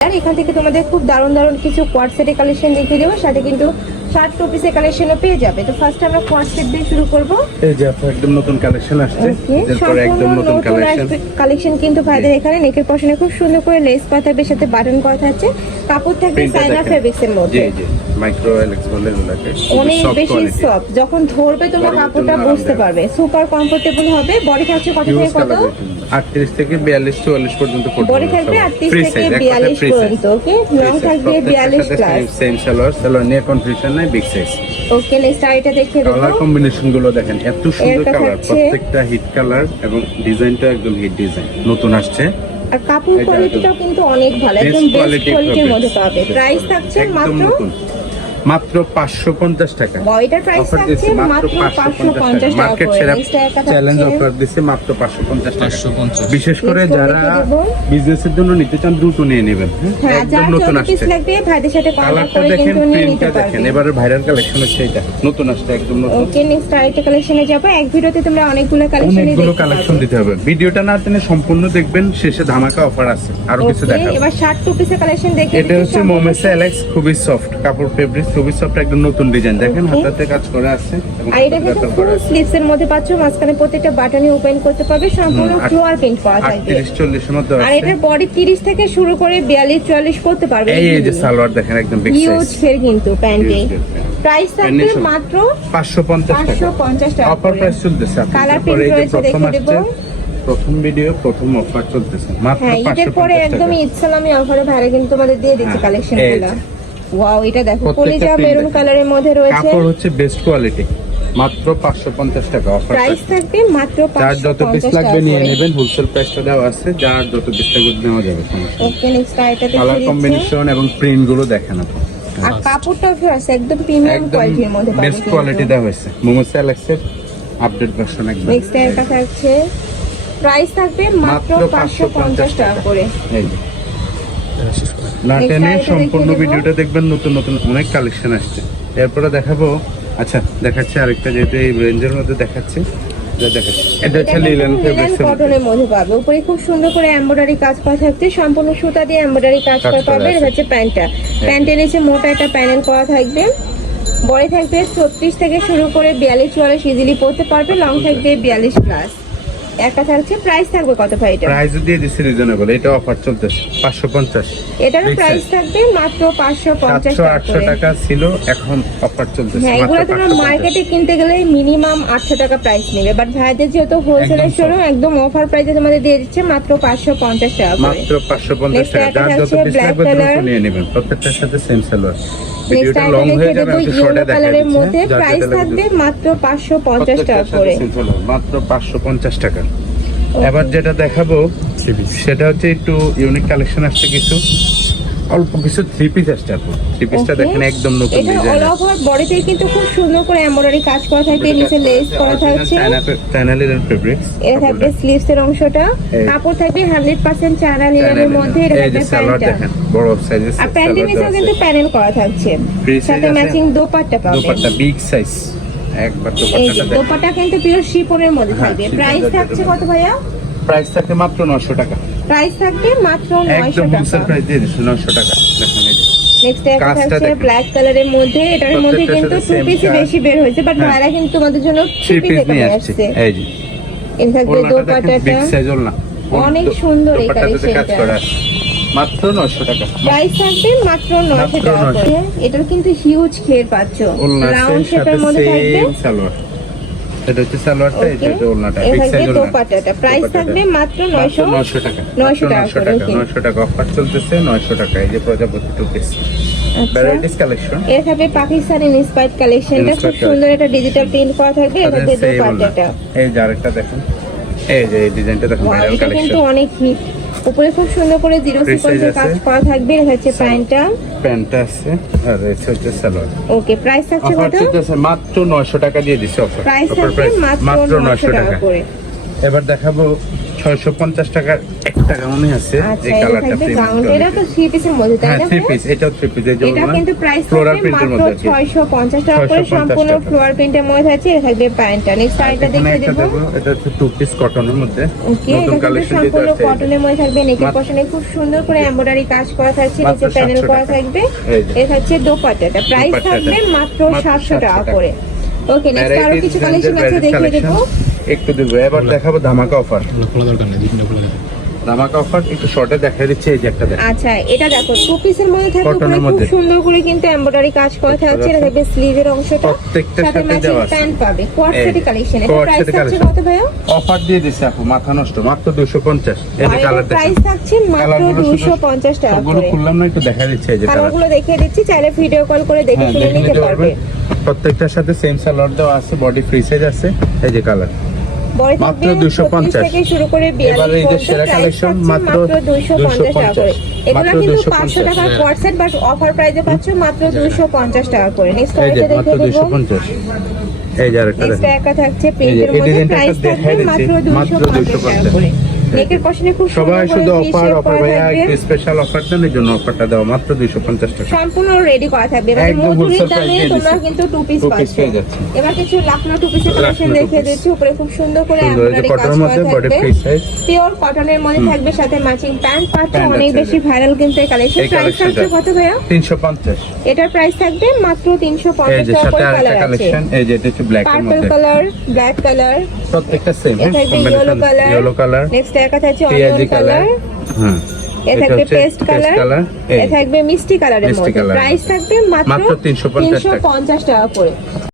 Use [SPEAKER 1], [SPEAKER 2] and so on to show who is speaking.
[SPEAKER 1] এখান থেকে তোমাদের খুব দারুণ দারুণ কিছু কোয়ার্ট সেটের কালেকশন দেখিয়ে দেবো সাথে কিন্তু শার্ট টু পিসের কালেকশনও পেয়ে যাবে। তো ফার্স্ট আমরা কোয়াড দিয়ে শুরু করব।
[SPEAKER 2] এই যে একদম নতুন কালেকশন আসছে। এরপরে একদম নতুন কালেকশন
[SPEAKER 1] কালেকশন কিন্তু ভাইদের এখানে নেকের পশনে খুব সুন্দর করে লেস পাওয়া সাথে বাটন করা থাকছে। কাপড় থাকবে সাইনা ফেব্রিক্স এর মধ্যে।
[SPEAKER 2] জি মাইক্রো এলেক্স বলে এগুলাকে
[SPEAKER 1] অনেক বেশি সফট যখন ধরবে তোমার কাপড়টা বুঝতে পারবে। সুপার কমফোর্টেবল হবে। বডি থাকছে কত থেকে কত?
[SPEAKER 2] 38 থেকে 42 44 পর্যন্ত
[SPEAKER 1] বডি থাকবে আটত্রিশ থেকে বিয়াল্লিশ পর্যন্ত ওকে লং থাকবে বিয়াল্লিশ প্লাস
[SPEAKER 2] সেম সালোয়ার সালোয়ার নিয়ে কনফিউশন নাই। বিগ সাইজ
[SPEAKER 1] ওকে লেস আইটা দেখে দেখো
[SPEAKER 2] কালার কম্বিনেশনগুলো দেখেন এত সুন্দর কালার প্রত্যেকটা হিট কালার এবং ডিজাইনটা একদম হিট ডিজাইন নতুন আসছে।
[SPEAKER 1] আর কাপড় কোয়ালিটিটাও কিন্তু অনেক ভালো একদম বেস্ট কোয়ালিটির মধ্যে পাবে প্রাইস থাকছে মাত্র
[SPEAKER 2] মাত্র 550 টাকা।
[SPEAKER 1] বয়টার প্রাইস
[SPEAKER 2] অফার
[SPEAKER 1] মাত্র পাঁচশো পঞ্চাশ টাকা।
[SPEAKER 2] মার্কেট সেরা চ্যালেঞ্জ অফার দিচ্ছে মাত্র 550 টাকা।
[SPEAKER 3] 550
[SPEAKER 2] বিশেষ করে যারা। বিজনেসের জন্য নিতে চান দ্রুত নিয়ে নেবেন হ্যাঁ?
[SPEAKER 1] হ্যাঁ
[SPEAKER 2] একদম নতুন আসছে।
[SPEAKER 1] লাগবে ভাইদের সাথে কন্ট্যাক্ট
[SPEAKER 2] কালারটা
[SPEAKER 1] করে
[SPEAKER 2] দেখেন প্রিন্টটা দেখেন। এবারে ভাইরাল কালেকশন হচ্ছে এটা। নতুন আসছে একদম নতুন।
[SPEAKER 1] ওকে নেক্সট আরেকটা কালেকশনে যাব। এক ভিডিওতে তোমরা অনেকগুলো কালেকশন
[SPEAKER 2] অনেকগুলো কালেকশন দিতে হবে। ভিডিওটা না টেনে সম্পূর্ণ দেখবেন শেষে ধামাকা অফার আছে। আরও কিছু দেখাবো।
[SPEAKER 1] এবার শার্ট টু পিসের কালেকশন দেখে
[SPEAKER 2] এটা হচ্ছে মোমেসা অ্যালেক্স খুবই সফট কাপড় ফেব্রিক খুবই সফট একদম নতুন ডিজাইন দেখেন হাতাতে কাজ করে আছে
[SPEAKER 1] আর এটা কিন্তু ফুল স্লিভস এর মধ্যে পাচ্ছ মাঝখানে প্রত্যেকটা বাটনই ওপেন করতে পারবে সম্পূর্ণ ফ্লোয়ার প্রিন্ট করা থাকবে
[SPEAKER 2] 38 40 এর মধ্যে
[SPEAKER 1] আর এটার বডি 30 থেকে শুরু করে 42 44 করতে পারবে
[SPEAKER 2] এই এই যে সালোয়ার দেখেন একদম বিগ
[SPEAKER 1] হিউজ ফের কিন্তু প্যান্টে। প্রাইস থাকবে মাত্র
[SPEAKER 2] 550 টাকা।
[SPEAKER 1] 550 টাকা
[SPEAKER 2] অফার। প্রাইস চলতেছে
[SPEAKER 1] রয়েছে,
[SPEAKER 2] প্রথম
[SPEAKER 1] দেখে দেবো।
[SPEAKER 2] প্রথম ভিডিও প্রথম অফার চলতেছে মাত্র
[SPEAKER 1] হ্যাঁ ঈদের পরে
[SPEAKER 2] 550
[SPEAKER 1] একদম
[SPEAKER 2] টাকা।
[SPEAKER 1] ঈদ সালামি অফারে ভাড়া কিন্তু তোমাদের দিয়ে দিচ্ছি
[SPEAKER 2] হ্যাঁ,
[SPEAKER 1] ওয়াও এটা দেখো কলিজা মেরুন। কালারের মধ্যে রয়েছে।
[SPEAKER 2] কাপড় হচ্ছে বেস্ট কোয়ালিটি মাত্র 550 টাকা অফার
[SPEAKER 1] প্রাইস থাকবে মাত্র
[SPEAKER 2] যার যত পিস
[SPEAKER 1] 550 টাকা
[SPEAKER 2] লাগবে নিয়ে নেবেন হোলসেল প্রাইসটা দেওয়া আছে যার যত পিস লাগবে নেওয়া যাবে
[SPEAKER 1] ওকে নেক্সট আইটা
[SPEAKER 2] কালার কম্বিনেশন এবং প্রিন্টগুলো দেখেন আপনি।
[SPEAKER 1] আর কাপড়টাও ফিরাস একদম প্রিমিয়াম কোয়ালিটির মধ্যে
[SPEAKER 2] বেস্ট কোয়ালিটি দেওয়া হয়েছে। মোমোস অ্যালেক্সের আপডেট ভার্সন একদম।
[SPEAKER 1] নেক্সট এর কাছে আছে প্রাইস থাকবে মাত্র
[SPEAKER 2] মাত্র
[SPEAKER 1] 550 টাকা। করে।
[SPEAKER 2] এই। না টেনে সম্পূর্ণ ভিডিওটা দেখবেন নতুন নতুন অনেক কালেকশন আসছে। এরপরে দেখাবো আচ্ছা দেখাচ্ছে আরেকটা যেহেতু এই রেঞ্জের মধ্যে দেখাচ্ছে। এটা হচ্ছে লিলেন ফেব্রিক্স
[SPEAKER 1] কটনের মধ্যে পাবে। উপরে খুব সুন্দর করে এমব্রয়ডারি কাজ করা থাকছে। সম্পূর্ণ সুতা দিয়ে এমব্রয়ডারি কাজ
[SPEAKER 2] কাজ
[SPEAKER 1] করা
[SPEAKER 2] করা
[SPEAKER 1] পাবে। এটা হচ্ছে প্যান্টটা। প্যান্টের নিচে মোটা একটা প্যানেল করা থাকবে। বড় থাকবে ছত্রিশ থেকে শুরু করে বিয়াল্লিশ চুয়াল্লিশ ইজিলি পড়তে পারবে। লং থাকবে বিয়াল্লিশ প্লাস একটা থাকছে প্রাইস থাকবে কত ভাই এটা?
[SPEAKER 2] প্রাইস দিয়ে দিচ্ছে রিজনেবল এটা অফার চলতেছে পাঁচশো পঞ্চাশ।
[SPEAKER 1] এটারও প্রাইস থাকবে মাত্র পাঁচশো পঞ্চাশ
[SPEAKER 2] সাতশো
[SPEAKER 1] টাকা
[SPEAKER 2] ছিল এখন অফার চলতেছে
[SPEAKER 1] হ্যাঁ এগুলো তোমরা মার্কেটে কিনতে গেলে মিনিমাম আটশো টাকা প্রাইস নেবে। বাট ভাইদের যেহেতু হোলসেলের শোরুম একদম অফার প্রাইসে তোমাদের দিয়ে দিচ্ছে মাত্র পাঁচশো পঞ্চাশ টাকা
[SPEAKER 2] মাত্র পাঁচশো পঞ্চাশ
[SPEAKER 1] Next
[SPEAKER 2] টাকা
[SPEAKER 1] একটা
[SPEAKER 2] যার যত পিস লাগবে দ্রুত নিয়ে নেবেন। প্রত্যেকটার সাথে সেম
[SPEAKER 1] নেক্সট
[SPEAKER 2] ভিডিওটা লং হয়ে যাবে আমি শর্টে
[SPEAKER 1] কালারের মধ্যে প্রাইস থাকবে মাত্র করে।
[SPEAKER 2] টাকা। এবার যেটা দেখাবো সেটা হচ্ছে একটু ইউনিক কালেকশন আসছে কিছু। অল্প কিছু থ্রি পিস আসছে আপু। থ্রি পিসটা দেখেন একদম নতুন
[SPEAKER 1] এটা অল ওভার বডিতে কিন্তু খুব সুন্দর করে এমব্রয়ডারি কাজ করা থাকে নিচে লেস করা থাকছে।
[SPEAKER 2] চায়না লিলেন ফেব্রিক্স
[SPEAKER 1] এটা থাকবে স্লিভস এর অংশটা। কাপড় থাকবে হান্ড্রেড পার্সেন্ট চায়না লিনের মধ্যে এটা থাকবে
[SPEAKER 2] সালোয়ার দেখেন বড় সাইজের
[SPEAKER 1] আর প্যান্টের নিচেও কিন্তু প্যানেল করা থাকছে। সাথে ম্যাচিং দোপাট্টা পাবে
[SPEAKER 2] দোপাট্টা বিগ সাইজ একবার
[SPEAKER 1] দোপাট্টা কিন্তু পিওর শিপনের মধ্যে
[SPEAKER 2] হ্যাঁ,
[SPEAKER 1] থাকবে। প্রাইস থাকছে। কত ভাইয়া?
[SPEAKER 2] প্রাইস মাত্র 900 টাকা।
[SPEAKER 1] প্রাইস থাকবে মাত্র নয়শো
[SPEAKER 2] একদম
[SPEAKER 1] টাকা।
[SPEAKER 2] প্রাইস দিয়ে দিচ্ছি 900 টাকা। দেখেন এই
[SPEAKER 1] নেক্সট একটা থাকছে ব্ল্যাক কালারের মধ্যে এটার মধ্যে কিন্তু টু পিসই বেশি বের হয়েছে বাট
[SPEAKER 2] হ্যাঁ।
[SPEAKER 1] ভাইরা কিন্তু তোমাদের জন্য থ্রি
[SPEAKER 2] থ্রি
[SPEAKER 1] পিস
[SPEAKER 2] পিস নিয়ে আসছে। এই যে। বিগ সাইজ ওড়না।
[SPEAKER 1] অনেক সুন্দর এই কালেকশনটা।
[SPEAKER 2] মাত্র 900 টাকা।
[SPEAKER 1] প্রাইস থাকবে মাত্র নয়শো
[SPEAKER 2] মাত্র
[SPEAKER 1] টাকা এটার কিন্তু হিউজ ঘের পাচ্ছ। রাউন্ড শেপের মধ্যে থাকবে।
[SPEAKER 2] এটা হচ্ছে সালোয়ারটা এটা হচ্ছে ওড়নাটা
[SPEAKER 1] এর
[SPEAKER 2] বিগ
[SPEAKER 1] থাকবে
[SPEAKER 2] সাইজ ওড়না।
[SPEAKER 1] দোপাট্টাটা। প্রাইস থাকবে মাত্র
[SPEAKER 2] 900
[SPEAKER 1] 900 টাকা।
[SPEAKER 2] 900 টাকা 900 টাকা অফার চলতেছে 900 টাকা। এই যে প্রজাপতি টু পিস ভ্যারাইটিস কালেকশন
[SPEAKER 1] এর থাকবে পাকিস্তানি ইন্সপায়ার্ড কালেকশনটা খুব সুন্দর একটা ডিজিটাল প্রিন্ট করা থাকবে থাকবে
[SPEAKER 2] সেম
[SPEAKER 1] দোপাট্টাটা।
[SPEAKER 2] এই যে আরেকটা দেখুন। এই যে এই ডিজাইনটা দেখুন ভাইরাল
[SPEAKER 1] এটা কিন্তু অনেক উপরে খুব সুন্দর করে জিরো সিকোয়েন্সের কাজ। করা থাকবে এটা হচ্ছে প্যান্টটা।
[SPEAKER 2] প্যান্টটা আছে আর এটা হচ্ছে সালোয়ার
[SPEAKER 1] ওকে প্রাইস কত?
[SPEAKER 2] মাত্র 900 টাকা দিয়ে দিছে অফার
[SPEAKER 1] প্রাইস মাত্র 900 টাকা। করে।
[SPEAKER 2] এবার দেখাবো ছয়শো পঞ্চাশ টাকার একটা গাউনই আছে এই কালারটা
[SPEAKER 1] এটা তো থ্রি পিসের মধ্যে তাই না
[SPEAKER 2] থ্রি পিস এটাও থ্রি পিস এই
[SPEAKER 1] এটা কিন্তু প্রাইস
[SPEAKER 2] ফ্লোরাল প্রিন্টের মধ্যে।
[SPEAKER 1] টাকা করে সম্পূর্ণ
[SPEAKER 2] টাকা।
[SPEAKER 1] প্রিন্টের মধ্যে থাকছে এটা থাকবে প্যান্টটা। নেক্সট আরেকটা
[SPEAKER 2] এখানে
[SPEAKER 1] দেখে দেবো।
[SPEAKER 2] এটা হচ্ছে টু পিস কটনের মধ্যে। নতুন কালেকশন যেটা আছে
[SPEAKER 1] কটনের মধ্যে থাকবে নেকের পশনে খুব সুন্দর করে এমব্রয়ডারি কাজ করা থাকছে নিচে প্যানেল করা থাকবে। এটা হচ্ছে দোপাট্টাটা প্রাইস থাকবে মাত্র
[SPEAKER 2] মাত্র
[SPEAKER 1] সাতশো
[SPEAKER 2] 700
[SPEAKER 1] টাকা। করে। ওকে নেক্সট
[SPEAKER 2] আরও
[SPEAKER 1] কিছু কালেকশন আছে দেখে দেবো।
[SPEAKER 2] একটু দেবো। এবার দেখাবো ধামাকা অফার।
[SPEAKER 3] খোলা দরকার নেই দুটো খোলা
[SPEAKER 2] ধামাকা অফার একটু শর্টে দেখা দিচ্ছে এই যে একটা দেখো।
[SPEAKER 1] আচ্ছা এটা দেখো টু পিসের মধ্যে থাকবে খুব। সুন্দর করে কিন্তু এমব্রয়ডারি কাজ করা থাকছে এটা থাকবে স্লিভের অংশটা
[SPEAKER 2] প্রত্যেকটার
[SPEAKER 1] সাথে
[SPEAKER 2] দেওয়া আছে।
[SPEAKER 1] প্যান্ট পাবে। কালেকশন এটা প্রাইস থাকছে কত ভাইয়া?
[SPEAKER 2] অফার দিয়ে দিচ্ছে আপু মাথা নষ্ট মাত্র দুশো পঞ্চাশ। এই যে কালার
[SPEAKER 1] প্রাইস থাকছে মাত্র
[SPEAKER 2] কালারগুলো শুধু-
[SPEAKER 1] দুশো পঞ্চাশ টাকা
[SPEAKER 2] সবগুলো খুললাম না একটু দেখা দিচ্ছে এই যে
[SPEAKER 1] কালারগুলো দেখিয়ে দিচ্ছি চাইলে ভিডিও কল করে দেখে
[SPEAKER 2] হ্যাঁ
[SPEAKER 1] শুনে নিতে পারবে।
[SPEAKER 2] প্রত্যেকটার সাথে সেম সালোয়ার দেওয়া আছে বডি ফ্রি সাইজ আছে এই যে কালার মাত্র 250
[SPEAKER 1] থেকে শুরু করে
[SPEAKER 2] এবারে
[SPEAKER 1] 42
[SPEAKER 2] এই যে সেরা
[SPEAKER 1] কালেকশন
[SPEAKER 2] মাত্র
[SPEAKER 1] দুশো পঞ্চাশ টাকা করে।
[SPEAKER 2] 250
[SPEAKER 1] এগুলো
[SPEAKER 2] মাত্র
[SPEAKER 1] কিন্তু পাঁচশো টাকার কোয়ার সেট বাট অফার প্রাইসে পাচ্ছ মাত্র দুশো পঞ্চাশ টাকা করে। নেক্সট দেখে
[SPEAKER 2] দুশো পঞ্চাশ। এই যে আরেকটা
[SPEAKER 1] থাকছে মধ্যে প্রাইস থাকবে মাত্র
[SPEAKER 2] দুশো
[SPEAKER 1] পঞ্চাশ টাকা করে। নেকের পশনে খুব
[SPEAKER 2] সবাই শুধু অফার অফার ভাইয়া একটু স্পেশাল অফার দেন এই জন্য অফারটা দেওয়া মাত্র দুইশো পঞ্চাশ টাকা।
[SPEAKER 1] সম্পূর্ণ রেডি করা থাকবে। মানে মজুরির দামে তোমরা কিন্তু টু পিস পাচ্ছ। এবার কিছু লাখনো টু পিসের কালেকশন দেখিয়ে দিচ্ছি। উপরে খুব সুন্দর করে এমব্রয়ডারি কাজ করা থাকবে। পিওর কটনের মধ্যে থাকবে সাথে ম্যাচিং প্যান্ট পাচ্ছ। অনেক বেশি ভাইরাল কিন্তু এই কালেকশন প্রাইস থাকছে কত ভাইয়া?
[SPEAKER 2] তিনশো পঞ্চাশ।
[SPEAKER 1] এটার প্রাইস থাকবে মাত্র তিনশো
[SPEAKER 2] এই
[SPEAKER 1] পঞ্চাশ
[SPEAKER 2] যে
[SPEAKER 1] টাকা করে কালার
[SPEAKER 2] কালেকশন এই যে এটা হচ্ছে ব্ল্যাক এর
[SPEAKER 1] পার্পল কালার ব্ল্যাক কালার
[SPEAKER 2] প্রত্যেকটা same
[SPEAKER 1] yellow colour
[SPEAKER 2] yellow colour
[SPEAKER 1] next একা থাকছে
[SPEAKER 2] আছে
[SPEAKER 1] অনিয়ন
[SPEAKER 2] কালার হ্যাঁ
[SPEAKER 1] এ
[SPEAKER 2] এটা
[SPEAKER 1] থাকবে পেস্ট কালার
[SPEAKER 2] এটা
[SPEAKER 1] এ থাকবে মিষ্টি কালারের মধ্যে। প্রাইস থাকবে মাত্র
[SPEAKER 2] মাত্র 350
[SPEAKER 1] তিনশো পঞ্চাশ টাকা করে।